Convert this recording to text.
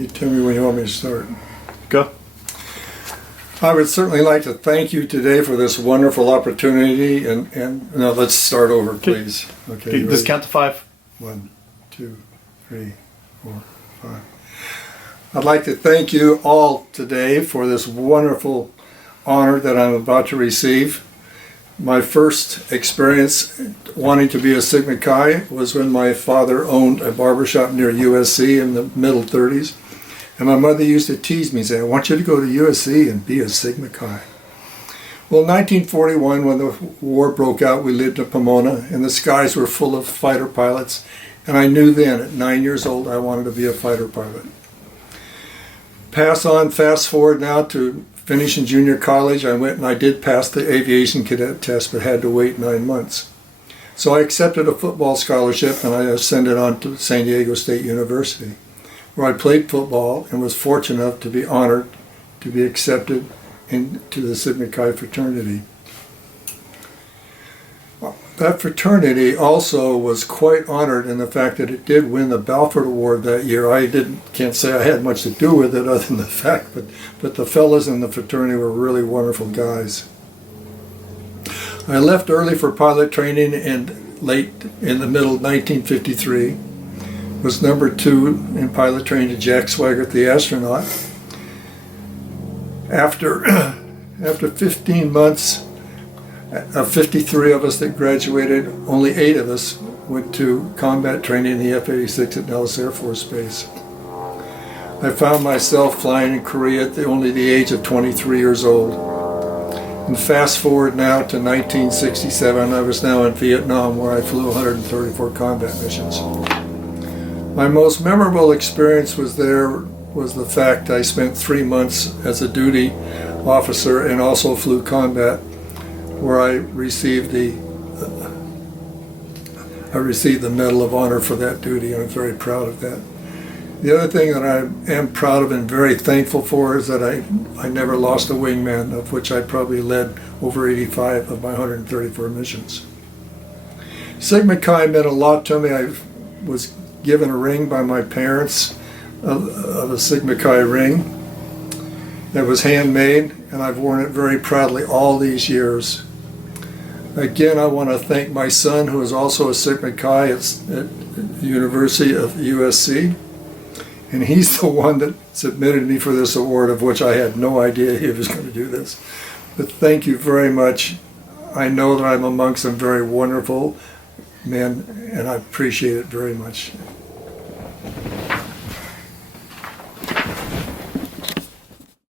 You tell me when you want me to start. Go. I would certainly like to thank you today for this wonderful opportunity. And no, let's start over, please. Okay. Just count to 5. 1, 2, 3, 4, 5. I'd like to thank you all today for this wonderful honor that I'm about to receive. My first experience wanting to be a Sigma Chi was when my father owned a barbershop near USC in the middle 30s. And my mother used to tease me and say, I want you to go to USC and be a Sigma Chi. Well, in 1941, when the war broke out, we lived in Pomona, and the skies were full of fighter pilots. And I knew then, at 9 years old, I wanted to be a fighter pilot. Fast forward now to finishing junior college. I went and I did pass the aviation cadet test, but had to wait 9 months. So I accepted a football scholarship and I ascended on to San Diego State University, where I played football and was fortunate enough to be honored to be accepted into the Sigma Chi fraternity. That fraternity also was quite honored in the fact that it did win the Balfour Award that year. I can't say I had much to do with it other than the fact, but the fellows in the fraternity were really wonderful guys. I left early for pilot training and late in the middle of 1953. Was number 2 in pilot training to Jack Swigert, the astronaut. After 15 months, of 53 of us that graduated, only 8 of us went to combat training in the F-86 at Nellis Air Force Base. I found myself flying in Korea at only the age of 23 years old. And fast forward now to 1967, I was now in Vietnam, where I flew 134 combat missions. My most memorable experience was the fact I spent 3 months as a duty officer and also flew combat, where I received the Medal of Honor for that duty, and I'm very proud of that. The other thing that I am proud of and very thankful for is that I never lost a wingman, of which I probably led over 85 of my 134 missions. Sigma Chi meant a lot to me. I was given a ring by my parents of a Sigma Chi ring. It was handmade, and I've worn it very proudly all these years. Again, I want to thank my son, who is also a Sigma Chi at the University of USC, and he's the one that submitted me for this award, of which I had no idea he was going to do this. But thank you very much. I know that I'm among some very wonderful men, and I appreciate it very much.